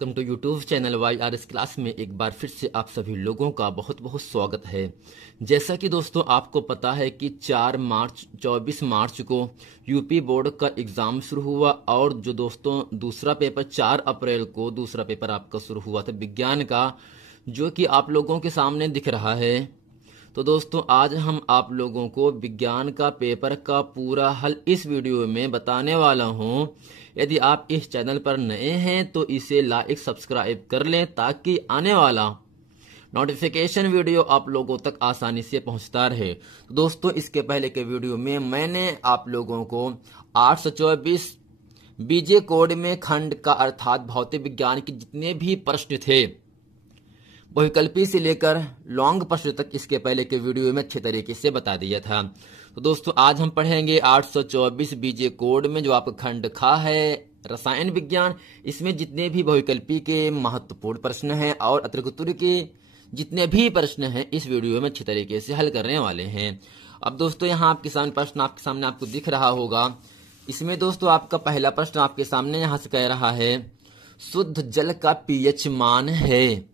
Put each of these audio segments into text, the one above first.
Welcome to YouTube channel YRS class में एक बार फिर से आप सभी लोगों का बहुत बहुत स्वागत है। जैसा कि दोस्तों आपको पता है कि 24 मार्च को यूपी बोर्ड का एग्ज़ाम शुरू हुआ और जो दोस्तों दूसरा पेपर 4 अप्रैल को दूसरा पेपर आपका शुरू हुआ था विज्ञान का, जो कि आप लोगों के सामने दिख रहा है। तो दोस्तों आज हम आप लोगों को विज्ञान का पेपर का पूरा हल इस वीडियो में बताने वाला हूं। यदि आप इस चैनल पर नए हैं तो इसे लाइक सब्सक्राइब कर लें ताकि आने वाला नोटिफिकेशन वीडियो आप लोगों तक आसानी से पहुंचता रहे। तो दोस्तों इसके पहले के वीडियो में मैंने आप लोगों को 824 बीजे कोड में खंड का अर्थात भौतिक विज्ञान के जितने भी प्रश्न थे बहुविकल्पी से लेकर लॉन्ग प्रश्न तक इसके पहले के वीडियो में अच्छे तरीके से बता दिया था। तो दोस्तों आज हम पढ़ेंगे 824 बीजे कोड में जो आपका खंड खा है रसायन विज्ञान, इसमें जितने भी बहुविकल्पी के महत्वपूर्ण प्रश्न हैं और अतिरिक्त के जितने भी प्रश्न हैं इस वीडियो में अच्छे तरीके से हल करने वाले हैं। अब दोस्तों यहाँ आपके सामने प्रश्न आपके सामने आपको दिख रहा होगा। इसमें दोस्तों आपका पहला प्रश्न आपके सामने यहाँ से कह रहा है शुद्ध जल का पीएच मान है।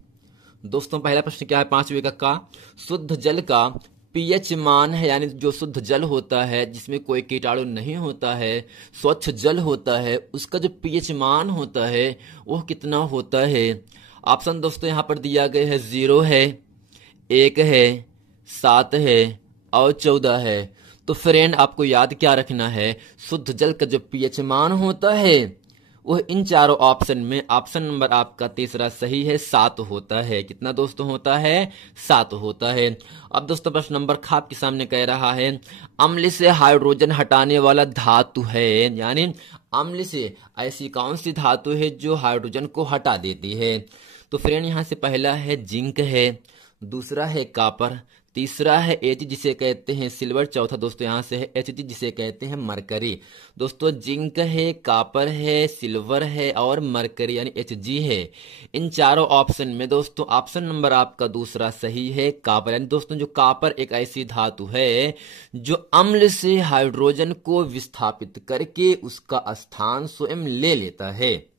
दोस्तों पहला प्रश्न क्या है 5वें का शुद्ध जल का पीएच मान है, यानी जो शुद्ध जल होता है जिसमें कोई कीटाणु नहीं होता है, स्वच्छ जल होता है, उसका जो पीएच मान होता है वो कितना होता है। ऑप्शन दोस्तों यहाँ पर दिया गया है 0 है, 1 है, 7 है और 14 है। तो फ्रेंड आपको याद क्या रखना है, शुद्ध जल का जो पीएच मान होता है वह इन चारों ऑप्शन में ऑप्शन नंबर आपका तीसरा सही है, 7 होता है। कितना दोस्तों होता है, 7 होता है। अब दोस्तों प्रश्न नंबर ख आपके सामने कह रहा है अम्ल से हाइड्रोजन हटाने वाला धातु है, यानी अम्ल से ऐसी कौन सी धातु है जो हाइड्रोजन को हटा देती है। तो फ्रेंड यहाँ से पहला है जिंक है, दूसरा है कॉपर, तीसरा है एच जिसे कहते हैं सिल्वर, चौथा दोस्तों यहाँ से है एच जिसे कहते हैं मरकरी। दोस्तों जिंक है, कॉपर है, सिल्वर है और मरकरी यानी एच है। इन चारों ऑप्शन में दोस्तों ऑप्शन नंबर आपका दूसरा सही है, कॉपर। यानी दोस्तों जो कॉपर एक ऐसी धातु है जो अम्ल से हाइड्रोजन को विस्थापित करके उसका स्थान स्वयं ले लेता है।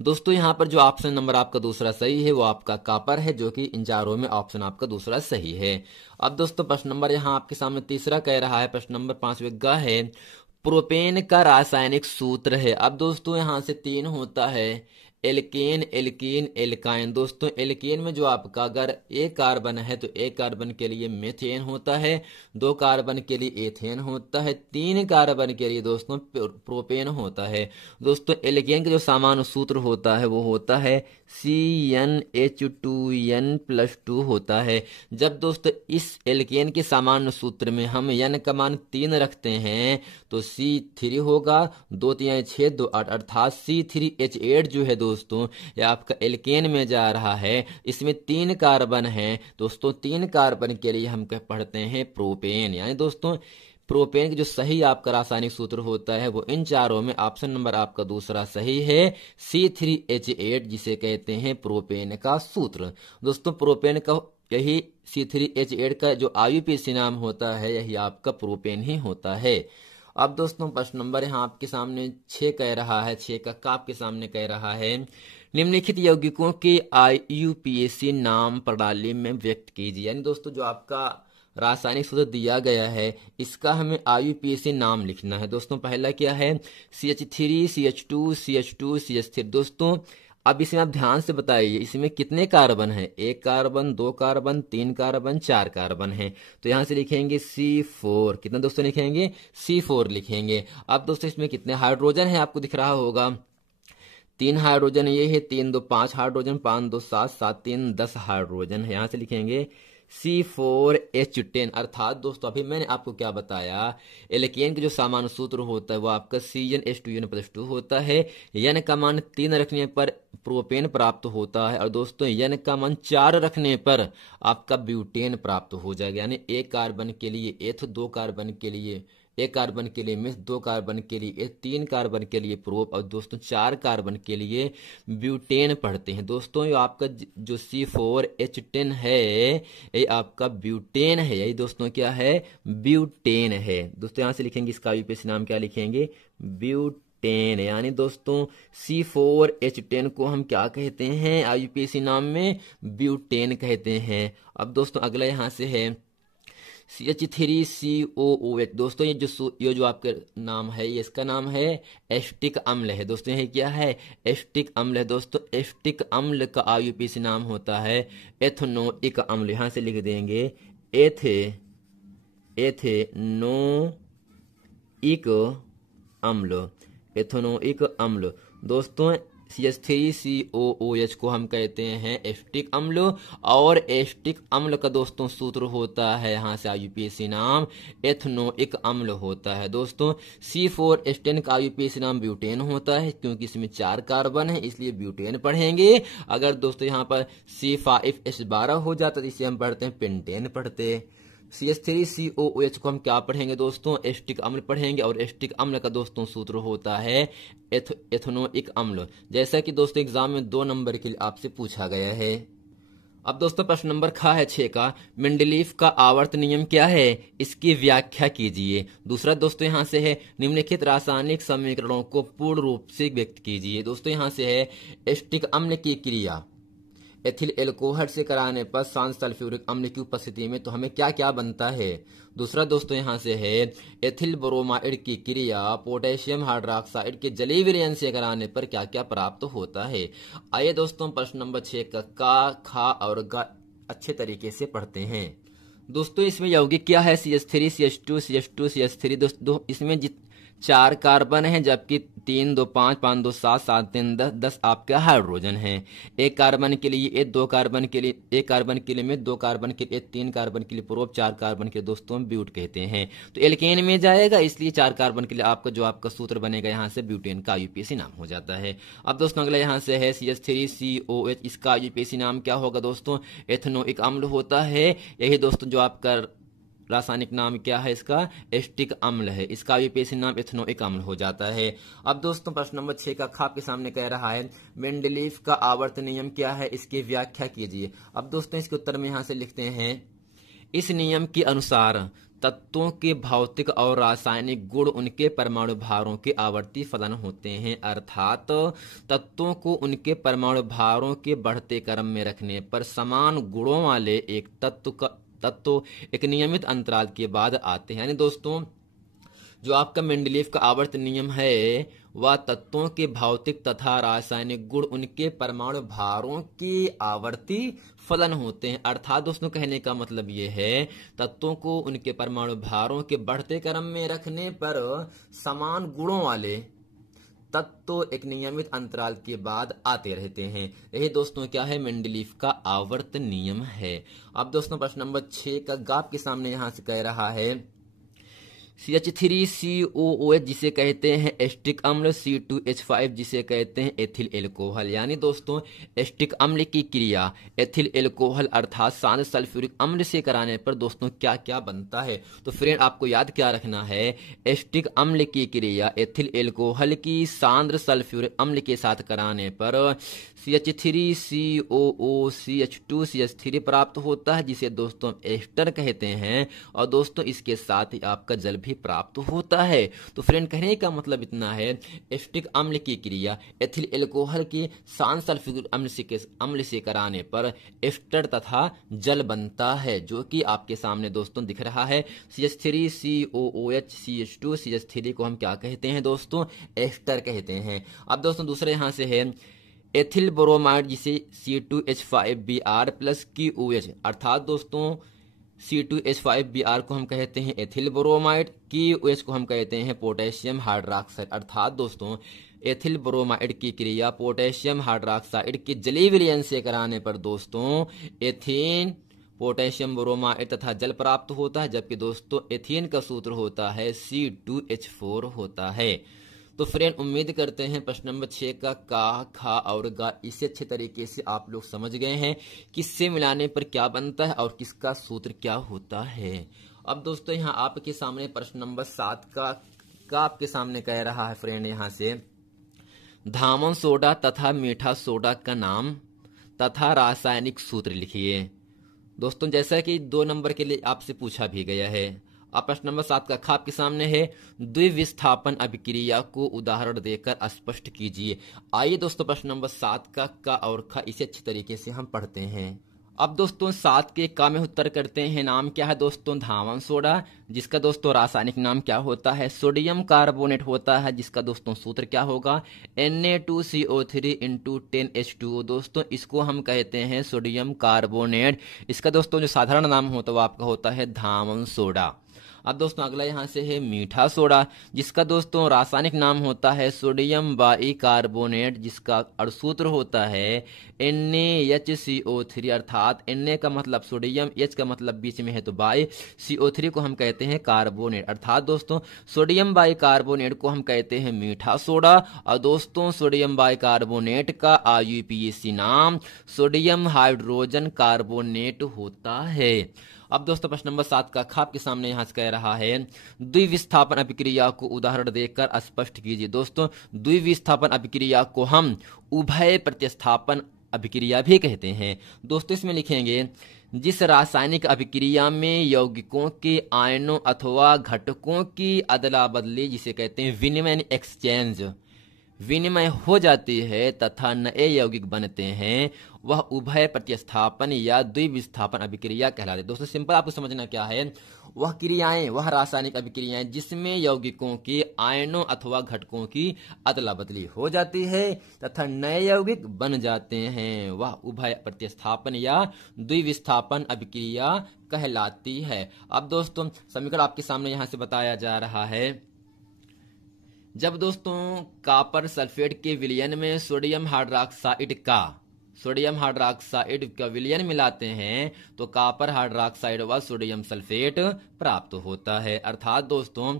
दोस्तों यहाँ पर जो ऑप्शन नंबर आपका दूसरा सही है वो आपका कॉपर है, जो कि इन चारों में ऑप्शन आपका दूसरा सही है। अब दोस्तों प्रश्न नंबर यहाँ आपके सामने तीसरा कह रहा है, प्रश्न नंबर 5वें का है प्रोपेन का रासायनिक सूत्र है। अब दोस्तों यहाँ से 3 होता है, एल्केन, एल्कीन, एल्काइन। दोस्तों एल्केन में जो आपका अगर एक कार्बन है तो एक कार्बन के लिए मेथेन होता है, 2 कार्बन के लिए एथेन होता है, 3 कार्बन के लिए दोस्तों प्रोपेन होता है। दोस्तों एल्केन का जो सामान्य सूत्र होता है वो होता है CnH2n+2 होता है। जब दोस्तों इस एल्केन के सामान्य सूत्र में हम n का मान 3 रखते हैं तो C3 होगा, 2 3 6 2 8 अर्थात C3H8 जो है दोस्तों ये आपका एल्केन में जा रहा है। इसमें 3 कार्बन है दोस्तों, 3 कार्बन के लिए हम पढ़ते हैं प्रोपेन। यानी दोस्तों प्रोपेन का जो सही आपका रासायनिक सूत्र होता है वो इन चारों में ऑप्शन नंबर आपका दूसरा सही है, C3H8 जिसे कहते हैं प्रोपेन का सूत्र। दोस्तों प्रोपेन का यही C3H8 का जो IUPAC नाम होता है यही आपका प्रोपेन ही होता है। अब दोस्तों प्रश्न नंबर यहाँ आपके सामने 6 कह रहा है, 6 का आपके सामने कह रहा है निम्नलिखित यौगिकों के IUPAC नाम प्रणाली में व्यक्त कीजिए। यानी दोस्तों जो आपका रासायनिक सूत्र दिया गया है इसका हमें IUPAC नाम लिखना है। दोस्तों पहला क्या है CH3, CH2, CH2, CH3। दोस्तों अब इसमें आप ध्यान से बताइए इसमें कितने कार्बन है, 1 कार्बन, 2 कार्बन, 3 कार्बन, 4 कार्बन है। तो यहाँ से लिखेंगे C4। कितना दोस्तों लिखेंगे, C4 लिखेंगे। अब दोस्तों इसमें कितने हाइड्रोजन है आपको दिख रहा होगा, 3 हाइड्रोजन ये है, 3 2 5 हाइड्रोजन, 5 2 7 7 3 10 हाइड्रोजन है। यहाँ से लिखेंगे C4H10। अर्थात दोस्तों अभी मैंने आपको क्या बताया, एल्केन का जो सामान्य सूत्र होता है वो आपका CnH2n+2 होता है। n का मान 3 रखने पर प्रोपेन प्राप्त होता है और दोस्तों n का मान 4 रखने पर आपका ब्यूटेन प्राप्त हो जाएगा। यानी 1 कार्बन के लिए एथ, 2 कार्बन के लिए 1 कार्बन के लिए मिथ, 2 कार्बन के लिए 3 कार्बन के लिए प्रोप और दोस्तों 4 कार्बन के लिए ब्यूटेन पढ़ते हैं। दोस्तों ये आपका जो C4H10 है ये आपका ब्यूटेन है, यही दोस्तों क्या है, ब्यूटेन है। दोस्तों यहाँ से लिखेंगे इसका IUPAC नाम क्या लिखेंगे, ब्यूटेन। 10, यानी दोस्तों C4H10 को हम क्या कहते हैं IUPAC नाम में? ब्यूटेन कहते हैं। अब दोस्तों अगला यहाँ से है CH3COOH। दोस्तों ये जो आपका नाम है, ये इसका नाम है एस्टिक अम्ल है। दोस्तों ये क्या है? एस्टिक अम्ल है। दोस्तों एस्टिक अम्ल का IUPAC नाम होता है एथनोइक अम्ल। यहाँ से लिख देंगे एथेनोइक अम्ल, एथेनोइक अम्ल। दोस्तों CH3COOH को हम कहते हैं एस्टिक अम्ल, और एस्टिक अम्ल का दोस्तों सूत्र होता है यहाँ से IUPAC नाम एथनोइक अम्ल होता है। दोस्तों C4H10 का IUPAC नाम ब्यूटेन होता है, क्योंकि इसमें 4 कार्बन है, इसलिए ब्यूटेन पढ़ेंगे। अगर दोस्तों यहाँ पर C5H12 हो जाता तो इसे हम पढ़ते हैं पेंटेन पढ़ते। CH3COOH को हम क्या पढ़ेंगे दोस्तों? एस्टिक अम्ल पढ़ेंगे, और एस्टिक अम्ल का दोस्तों सूत्र होता है एथनोइक अम्ल, जैसा कि दोस्तों एग्जाम में 2 नंबर के लिए आपसे पूछा गया है। अब दोस्तों प्रश्न नंबर है 6 का, मेंडलीफ का आवर्त नियम क्या है? इसकी व्याख्या कीजिए। दूसरा दोस्तों यहाँ से है निम्नलिखित रासायनिक समीकरणों को पूर्ण रूप से व्यक्त कीजिए। दोस्तों यहाँ से है एस्टिक अम्ल की क्रिया एथिल एल्कोहल से कराने पर शांत सल्फ्यूरिक अम्ल की उपस्थिति में तो हमें क्या क्या बनता है? दूसरा दोस्तों यहाँ से है एथिल ब्रोमाइड की क्रिया पोटेशियम हाइड्रोक्साइड के जलीय विलयन से कराने पर क्या क्या प्राप्त होता है। आइए दोस्तों प्रश्न नंबर 6 का खा और गा अच्छे तरीके से पढ़ते हैं। दोस्तों इसमें यौगिक क्या है? CH3 CH2 CH2 CH3। दोस्तों इसमें 4 कार्बन है, जबकि 3 2 5 5 2 7 7 3 10 10 आपके हाइड्रोजन है। एक कार्बन के लिए 2 कार्बन के लिए 1 कार्बन के लिए में 2 कार्बन के लिए 3 कार्बन के लिए प्रोप 4 कार्बन के दोस्तों हम ब्यूट कहते हैं। तो एल्केन में जाएगा, इसलिए 4 कार्बन के लिए आपका जो आपका सूत्र बनेगा यहाँ से ब्यूटेन का IUPAC नाम हो जाता है। अब दोस्तों अगला यहाँ से है CH3COH। इसका IUPAC नाम क्या होगा दोस्तों? एथनोइक अम्ल होता है। यही दोस्तों जो आपका रासायनिक नाम क्या है इसका? एस्टिक अम्ल है। इसका IUPAC नाम एथनोइक अम्ल हो जाता है। अब दोस्तों प्रश्न नंबर 6 का खा आपके सामने कह रहा है मेंडलीफ का आवर्त नियम क्या है? इसकी व्याख्या कीजिए। अब दोस्तों इसके उत्तर में यहाँ से लिखते हैं इस नियम के अनुसार तत्वों के भौतिक और रासायनिक गुण उनके परमाणु भारों के आवर्ती फलन होते हैं, अर्थात तत्वों को उनके परमाणु भारों के बढ़ते क्रम में रखने पर समान गुणों वाले एक तत्व एक नियमित अंतराल के बाद आते हैं। यानी दोस्तों जो आपका मेंडलीफ का आवर्त नियम है वह तत्वों के भौतिक तथा रासायनिक गुण उनके परमाणु भारों के आवर्ती फलन होते हैं। अर्थात दोस्तों कहने का मतलब ये है तत्वों को उनके परमाणु भारों के बढ़ते क्रम में रखने पर समान गुणों वाले तत्व एक नियमित अंतराल के बाद आते रहते हैं। यही दोस्तों क्या है? मेंडलीफ का आवर्त नियम है। अब दोस्तों प्रश्न नंबर 6 का गाप के सामने यहां से कह रहा है CH3COOH जिसे कहते हैं एस्टिक अम्ल, C2H5 जिसे कहते हैं एथिल एल्कोहल। यानी दोस्तों एस्टिक अम्ल की क्रिया एथिल एल्कोहल अर्थात शांत सल्फ्यूरिक अम्ल से कराने पर दोस्तों क्या क्या बनता है? तो फ्रेंड आपको याद क्या रखना है? एस्टिक अम्ल की क्रिया एथिल एल्कोहल की शांत सल्फ्यूरिक अम्ल के साथ कराने पर CH3COOCH2CH3 प्राप्त होता है, जिसे दोस्तों एस्टर कहते हैं, और दोस्तों इसके साथ ही आपका जल भी प्राप्त होता है। तो फ्रेंड कहने का मतलब इतना है एस्टिक अम्ल की क्रिया एथिल एल्कोहल की शांत सल्फ्यूरिक अम्ल से कराने पर एस्टर तथा जल बनता है, जो कि आपके सामने दोस्तों दिख रहा है। CH3COOH CH2 CH3 को हम क्या कहते हैं दोस्तों? एस्टर कहते हैं। अब दोस्तों दूसरे यहां से है एथिल ब्रोमाइड जिसे C2H5Br प्लस QOH अर्थात दोस्तों C2H5Br को हम कहते हैं एथिल ब्रोमाइड, QOH को हम कहते हैं पोटेशियम हाइड्रोक्साइड। अर्थात दोस्तों एथिल ब्रोमाइड की क्रिया पोटेशियम हाइड्रोक्साइड के जलीय विलयन से कराने पर दोस्तों एथेन पोटेशियम ब्रोमाइड तथा जल प्राप्त होता है, जबकि दोस्तों एथेन का सूत्र होता है C2H4 होता है। तो फ्रेंड उम्मीद करते हैं प्रश्न नंबर 6 का खा और गा इसे अच्छे तरीके से आप लोग समझ गए हैं किससे मिलाने पर क्या बनता है और किसका सूत्र क्या होता है। अब दोस्तों यहाँ आपके सामने प्रश्न नंबर 7 का आपके सामने कह रहा है फ्रेंड यहाँ से धामन सोडा तथा मीठा सोडा का नाम तथा रासायनिक सूत्र लिखिए। दोस्तों जैसा कि 2 नंबर के लिए आपसे पूछा भी गया है। अब प्रश्न नंबर 7 का ख आपके सामने है, द्विविस्थापन अभिक्रिया को उदाहरण देकर स्पष्ट कीजिए। आइए दोस्तों प्रश्न नंबर 7 का क और ख इसे अच्छी तरीके से हम पढ़ते हैं। अब दोस्तों 7 के क में उत्तर करते हैं। नाम क्या है दोस्तों? धावन सोडा, जिसका दोस्तों रासायनिक नाम क्या होता है? सोडियम कार्बोनेट होता है, जिसका दोस्तों सूत्र क्या होगा? Na2CO3 into 10H2O। दोस्तों इसको हम कहते हैं सोडियम कार्बोनेट। इसका दोस्तों जो साधारण नाम होता है वो आपका होता है धावन सोडा। अब दोस्तों अगला यहाँ से है मीठा सोडा, जिसका दोस्तों रासायनिक नाम होता है सोडियम बाई कार्बोनेट, जिसका अणुसूत्र होता है NaHCO3, अर्थात Na का मतलब सोडियम, H का मतलब बीच में है तो बाई, CO3 को हम कहते हैं कार्बोनेट। अर्थात दोस्तों सोडियम बाई कार्बोनेट को हम कहते हैं मीठा सोडा। और दोस्तों सोडियम बाई कार्बोनेट का IUPAC नाम सोडियम हाइड्रोजन कार्बोनेट होता है। अब दोस्तों प्रश्न नंबर 7 का ख आपके सामने यहाँ से कह रहा है, द्विविस्थापन अभिक्रिया को उदाहरण देकर स्पष्ट कीजिए। दोस्तों द्विविस्थापन अभिक्रिया को हम उभय प्रतिस्थापन अभिक्रिया भी कहते हैं। दोस्तों इसमें लिखेंगे, जिस रासायनिक अभिक्रिया में यौगिकों के आयनों अथवा घटकों की अदला बदली, जिसे कहते हैं विनिमय एक्सचेंज, विनिमय हो जाती है तथा नए यौगिक बनते हैं, वह उभय प्रतिस्थापन या द्विविस्थापन अभिक्रिया कहलाती है। दोस्तों सिंपल आपको समझना क्या है, वह क्रियाएं, वह रासायनिक अभिक्रियाएं जिसमें यौगिकों के आयनों अथवा घटकों की अदला बदली हो जाती है तथा नए यौगिक बन जाते हैं, वह उभय प्रतिस्थापन या द्विविस्थापन अभिक्रिया कहलाती है। अब दोस्तों समीकरण आपके सामने यहां से बताया जा रहा है, जब दोस्तों कॉपर सल्फेट के विलयन में सोडियम हाइड्रोक्साइड का विलयन मिलाते हैं तो कॉपर हाइड्रोक्साइड व सोडियम सल्फेट प्राप्त होता है। अर्थात दोस्तों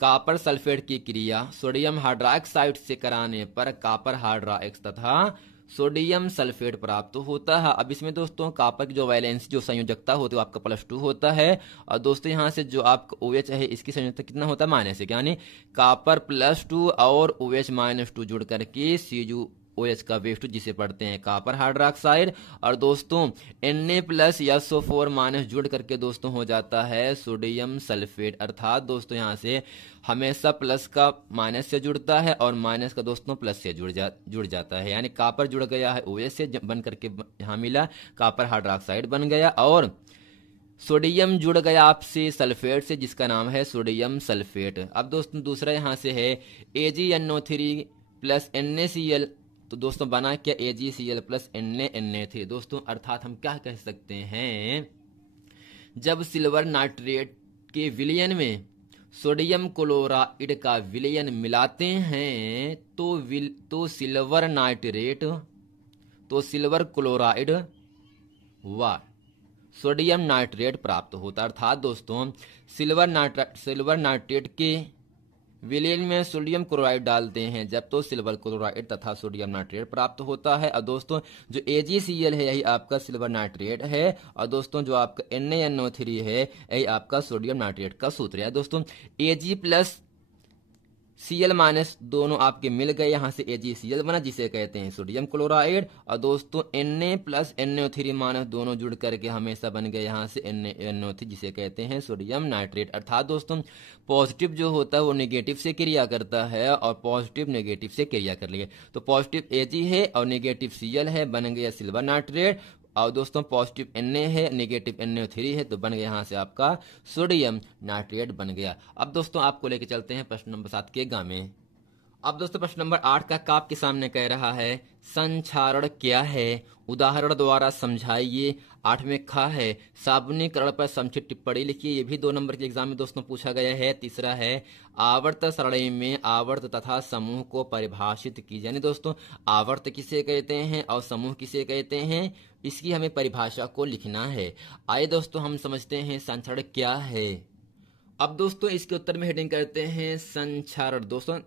कॉपर सल्फेट की क्रिया सोडियम हाइड्रोक्साइड से कराने पर कॉपर हाइड्रोक्स तथा सोडियम सल्फेट प्राप्त होता है। अब इसमें दोस्तों कॉपर की जो वैलेंस जो संयोजकता होती है वो आपका +2 होता है, और दोस्तों यहाँ से जो आपका OH है इसकी संयोजकता कितना होता है? -1, यानी कॉपर +2 और OH -2 जुड़ करके CuOH का वेस्ट जिसे पढ़ते हैं कॉपर हाइड्रोक्साइड, और दोस्तों Na+SO4- जुड़ करके दोस्तों हो जाता है सोडियम सल्फेट। अर्थात दोस्तों यहाँ से हमेशा प्लस का माइनस से जुड़ता है और माइनस का दोस्तों प्लस से जुड़ जाता है, यानी कॉपर जुड़ गया है OH से बन करके यहाँ मिला कॉपर हाइड्रोक्साइड बन गया, और सोडियम जुड़ गया आपसे सल्फेट से जिसका नाम है सोडियम सल्फेट। अब दोस्तों दूसरा यहाँ से है AgNO3 + NaCl, तो दोस्तों बना क्या? AgCl + Na3। दोस्तों अर्थात हम क्या कह सकते हैं, जब सिल्वर नाइट्रेट के विलयन में सोडियम क्लोराइड का विलयन मिलाते हैं तो सिल्वर क्लोराइड व सोडियम नाइट्रेट प्राप्त होता है। अर्थात दोस्तों सिल्वर नाइट्रेट के विलयन में सोडियम क्लोराइड डालते हैं जब तो सिल्वर क्लोराइड तथा सोडियम नाइट्रेट प्राप्त होता है। और दोस्तों जो AgCl है यही आपका सिल्वर नाइट्रेट है, और दोस्तों जो आपका NaNO3 है यही आपका सोडियम नाइट्रेट का सूत्र है। दोस्तों Ag + Cl- दोनों आपके मिल गए, यहाँ से AgCl बना जिसे कहते हैं सोडियम क्लोराइड, और दोस्तों Na + NO3- दोनों जुड़ करके हमेशा बन गए यहाँ से NaNO3 जिसे कहते हैं सोडियम नाइट्रेट। अर्थात दोस्तों पॉजिटिव जो होता है वो नेगेटिव से क्रिया करता है और पॉजिटिव नेगेटिव से क्रिया कर लिए, तो पॉजिटिव Ag है और नेगेटिव Cl है, बन गया सिल्वर नाइट्रेट, और दोस्तों पॉजिटिव Na है नेगेटिव NO3 है तो बन गया यहाँ से आपका सोडियम नाइट्रेट बन गया। अब दोस्तों आपको लेके चलते हैं प्रश्न नंबर 7 के गा में। अब दोस्तों प्रश्न नंबर 8 का काप के सामने कह रहा है, संक्षारण क्या है? उदाहरण द्वारा समझाइए। 8वें ख है, साबुनीकरण पर संक्षिप्त टिप्पणी लिखिए। ये भी 2 नंबर के एग्जाम में दोस्तों पूछा गया है। तीसरा है, आवर्त सारणी में आवर्त तथा समूह को परिभाषित कीजिए। यानी दोस्तों आवर्त किसे कहते हैं और समूह किसे कहते हैं, इसकी हमें परिभाषा को लिखना है। आइए दोस्तों हम समझते हैं संक्षारण क्या है। अब दोस्तों इसके उत्तर में हेडिंग करते हैं संक्षारण। दोस्तों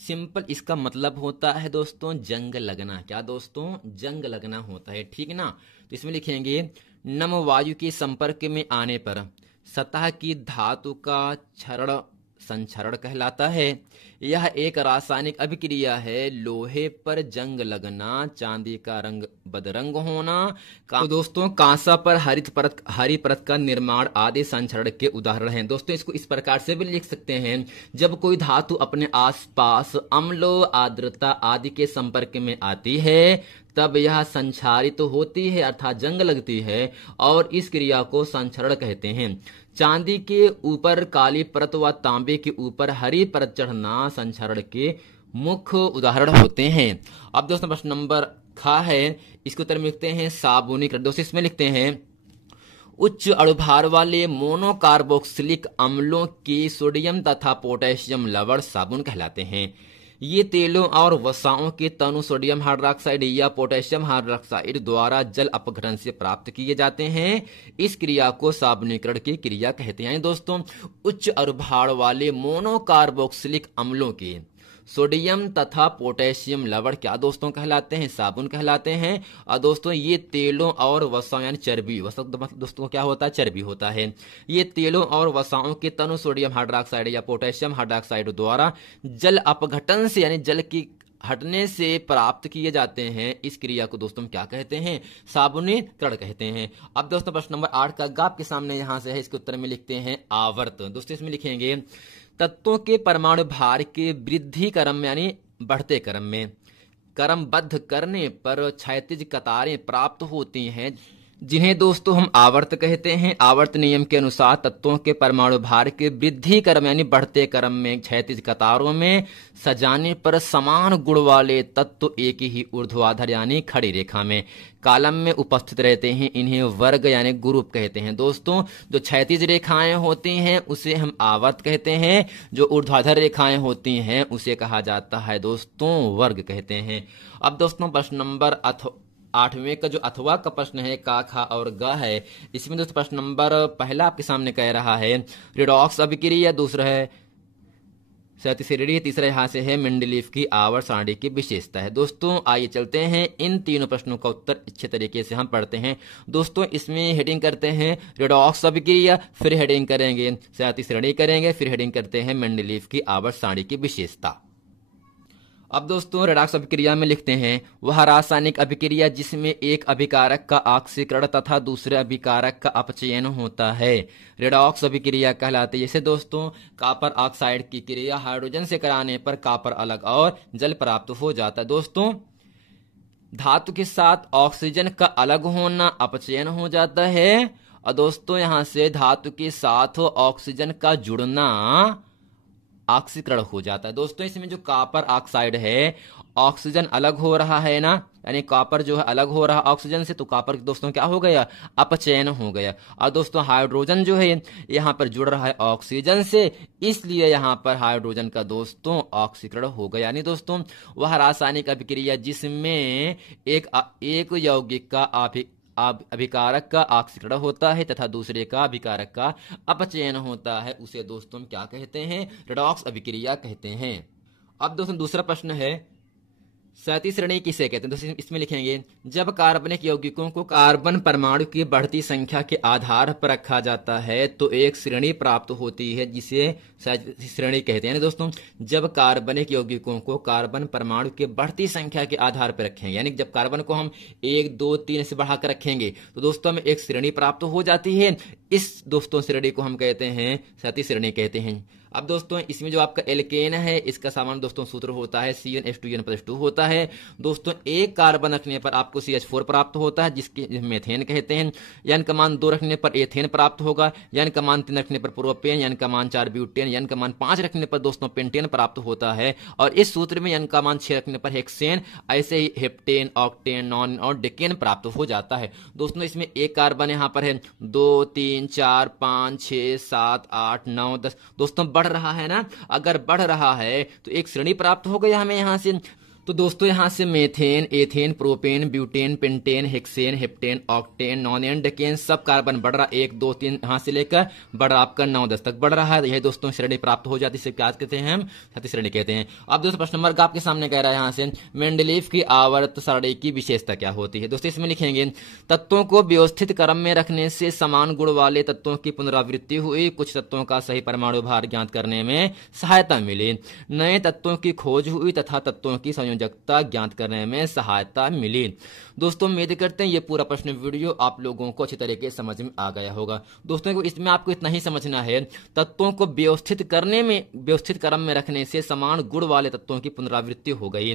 सिंपल इसका मतलब होता है दोस्तों जंग लगना। क्या दोस्तों? जंग लगना होता है, ठीक ना। तो इसमें लिखेंगे, नम वायु के संपर्क में आने पर सतह की धातु का क्षरण संक्षारण कहलाता है। यह एक रासायनिक अभिक्रिया है। लोहे पर जंग लगना, चांदी का रंग बदरंग होना। तो दोस्तों कांसा पर हरी परत का निर्माण आदि संक्षरण के उदाहरण हैं। दोस्तों इसको इस प्रकार से भी लिख सकते हैं, जब कोई धातु अपने आसपास अम्ल, आर्द्रता आदि के संपर्क में आती है तब यह संक्षारित तो होती है अर्थात जंग लगती है, और इस क्रिया को संक्षरण कहते हैं। चांदी के ऊपर काली परत व तांबे के ऊपर हरी परत चढ़ना संक्षारण के मुख्य उदाहरण होते हैं। अब दोस्तों प्रश्न नंबर ख है, इसके उत्तर में लिखते हैं साबुनीकरण। दोस्तों इसमें लिखते हैं उच्च अणुभार वाले मोनोकार्बोक्सिलिक अम्लों की सोडियम तथा पोटेशियम लवण साबुन कहलाते हैं। ये तेलों और वसाओं के तनु सोडियम हाइड्रोक्साइड या पोटेशियम हाइड्रोक्साइड द्वारा जल अपघटन से प्राप्त किए जाते हैं। इस क्रिया को साबुनीकरण की क्रिया कहते हैं। दोस्तों उच्च अणुभार वाले मोनोकार्बोक्सिलिक अम्लों के सोडियम तथा पोटेशियम लवण क्या दोस्तों कहलाते हैं? साबुन कहलाते हैं। और दोस्तों ये तेलों और वसाओं यानी चर्बी, वसा मतलब दोस्तों क्या होता है? चर्बी होता है। ये तेलों और वसाओं के तनु सोडियम हाइड्रोक्साइड या पोटेशियम हाइड्रोक्साइड द्वारा जल अपघटन से यानी जल की हटने से प्राप्त किए जाते हैं। इस क्रिया को दोस्तों क्या कहते हैं? साबुनीकरण कहते हैं। अब दोस्तों प्रश्न नंबर 8 का ग आपके सामने यहां से है, इसके उत्तर में लिखते हैं आवर्त। दोस्तों इसमें लिखेंगे तत्वों के परमाणु भार के वृद्धि क्रम यानी बढ़ते क्रम में क्रमबद्ध करने पर क्षैतिज कतारें प्राप्त होती हैं, जिन्हें दोस्तों हम आवर्त कहते हैं। आवर्त नियम के अनुसार तत्वों के परमाणु भार के वृद्धि क्रम यानी बढ़ते क्रम में क्षैतिज कतारों में सजाने पर समान गुण वाले तत्व एक ही ऊर्ध्वाधर यानी खड़ी रेखा में कालम में उपस्थित रहते हैं। इन्हें वर्ग यानी ग्रुप कहते हैं। दोस्तों जो क्षैतिज रेखाएं होती हैं उसे हम आवर्त कहते हैं, जो ऊर्ध्वाधर रेखाएं होती हैं उसे कहा जाता है दोस्तों वर्ग कहते हैं। अब दोस्तों प्रश्न नंबर 8वें का जो अथवा का प्रश्न है का, खा और ग है, इसमें दोस्तों प्रश्न नंबर पहला आपके सामने कह रहा है रिडॉक्स अभिक्रिया, दूसरा है श्रेणी, तीसरा यहां से है मेंडलीफ की आवर्त सारणी की विशेषता है। दोस्तों आइए चलते हैं इन तीनों प्रश्नों का उत्तर अच्छे तरीके से हम पढ़ते हैं। दोस्तों इसमें हेडिंग करते हैं रिडॉक्स अभिक्रिया, फिर हेडिंग करेंगे श्रेणी करेंगे, फिर हेडिंग करते हैं मेंडलीफ की आवर्त सारणी की विशेषता। अब दोस्तों रिडॉक्स अभिक्रिया में लिखते हैं वह रासायनिक अभिक्रिया जिसमें एक अभिकारक का ऑक्सीकरण तथा दूसरे अभिकारक का अपचयन होता है, रिडॉक्स अभिक्रिया कहलाती है। जैसे दोस्तों कॉपर ऑक्साइड की क्रिया हाइड्रोजन से कराने पर कॉपर अलग और जल प्राप्त हो जाता है। दोस्तों धातु के साथ ऑक्सीजन का अलग होना अपचयन हो जाता है, और दोस्तों यहां से धातु के साथ ऑक्सीजन का जुड़ना ऑक्सीकरण हो जाता है। दोस्तों इसमें जो कॉपर ऑक्साइड है ऑक्सीजन अलग हो रहा है ना, यानी कॉपर जो है अलग हो रहा ऑक्सीजन से, तो कॉपर दोस्तों क्या हो गया? अपचयन हो गया। और दोस्तों हाइड्रोजन जो है यहाँ पर जुड़ रहा है ऑक्सीजन से, इसलिए यहाँ पर हाइड्रोजन का दोस्तों ऑक्सीकरण हो गया। यानी दोस्तों वह रासायनिक अभिक्रिया जिसमें एक यौगिक का अभिकारक का ऑक्सीकरण होता है तथा दूसरे का अभिकारक का अपचयन होता है, उसे दोस्तों हम क्या कहते हैं? रिडॉक्स अभिक्रिया कहते हैं। अब दोस्तों दूसरा प्रश्न है सतही श्रेणी किसे कहते हैं? दोस्तों इसमें लिखेंगे जब कार्बनिक यौगिकों को कार्बन परमाणु की बढ़ती संख्या के आधार पर रखा जाता है तो एक श्रेणी प्राप्त होती है जिसे श्रेणी कहते हैं। दोस्तों जब कार्बनिक यौगिकों को कार्बन परमाणु के बढ़ती संख्या के आधार पर रखेंगे, यानी जब कार्बन को हम 1 2 3 से बढ़ाकर रखेंगे तो दोस्तों हमें एक श्रेणी प्राप्त हो जाती है। इस दोस्तों श्रेणी को हम कहते हैं सतही श्रेणी कहते हैं। अब दोस्तों इसमें जो आपका एल्केन है इसका सामान्य दोस्तों सूत्र होता है CnH2n+2 होता है। दोस्तों एक कार्बन रखने पर आपको CH4 प्राप्त होता है जिसके मेथेन कहते हैं। n का मान 2 रखने पर एथेन प्राप्त होगा, n का मान 3 रखने पर प्रोपेन, n का मान 4 ब्यूटेन, n का मान 5 रखने पर दोस्तों पेंटेन प्राप्त होता है। और इस सूत्र में n का मान 6 रखने पर हेक्सेन, ऐसे ही हेप्टेन, ऑक्टेन, नॉन और डेकेन प्राप्त हो जाता है। दोस्तों इसमें एक कार्बन यहाँ पर है 2 3 4 5 6 7 8 9 10 दोस्तों बढ़ रहा है ना, अगर बढ़ रहा है तो एक श्रेणी प्राप्त हो गया हमें यहाँ से। तो दोस्तों यहाँ से methane, ethane, propane, butane, pentane, hexane, heptane, octane, nonane, decane सब कार्बन बढ़ रहा 1 2 3 यहाँ से लेकर बढ़ रहा आपका 9 10 तक बढ़ रहा है। यही दोस्तों श्रेणी प्राप्त हो जाती है, इसे क्या कहते हैं हम, क्षैतिज श्रेणी कहते हैं। अब दोस्तों प्रश्न नंबर आपके सामने कह रहा है यहाँ से मेंडलीव की आवर्त सारणी की विशेषता क्या होती है। दोस्तों इसमें लिखेंगे तत्वों को व्यवस्थित क्रम में रखने से समान गुण वाले तत्वों की पुनरावृत्ति हुई, कुछ तत्वों का सही परमाणु भार ज्ञात करने में सहायता मिली, नए तत्वों की खोज हुई तथा तत्वों की संयोजकता ज्ञात करने में सहायता मिली। दोस्तों उम्मीद करते हैं ये पूरा प्रश्न वीडियो आप लोगों को अच्छी तरीके से समझ में आ गया होगा। दोस्तों इसमें आपको इतना ही समझना है, तत्वों को व्यवस्थित क्रम में रखने से समान गुण वाले तत्वों की पुनरावृत्ति हो गई,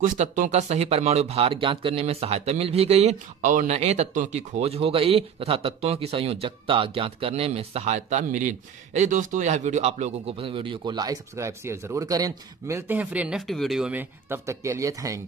कुछ तत्वों का सही परमाणु भार ज्ञात करने में सहायता मिल भी गई और नए तत्वों की खोज हो गई तथा तत्वों की संयोजकता ज्ञात करने में सहायता मिली। यदि दोस्तों यह वीडियो आप लोगों को पसंद, वीडियो को लाइक, सब्सक्राइब, शेयर जरूर करें। मिलते हैं फिर नेक्स्ट वीडियो में, तब तक के लिए थैंक यू।